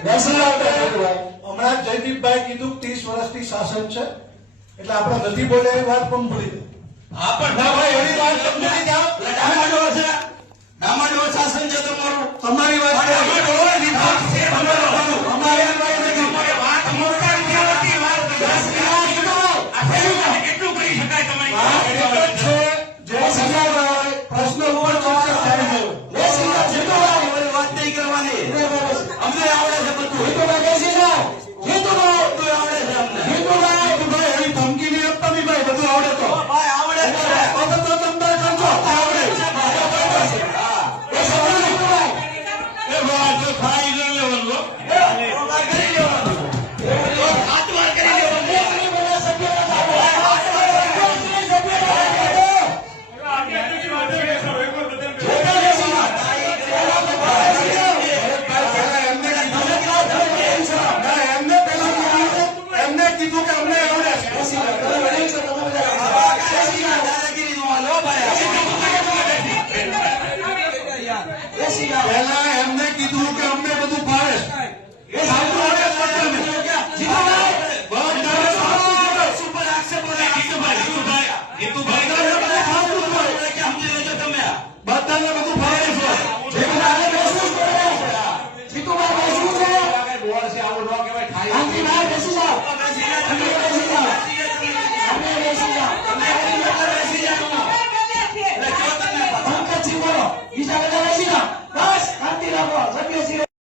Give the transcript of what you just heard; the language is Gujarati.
હમણાં જયદીપભાઈ કીધું 30 વર્ષથી શાસન છે એટલે આપણે નથી બોલ્યા એ વાત પણ ભૂલી દો. હા પણ ના ભાઈ એવી વાત સમજી જાઓ. ડામાડોળ છે, ડામાડોળ શાસન છે તમારું. તમારી વાત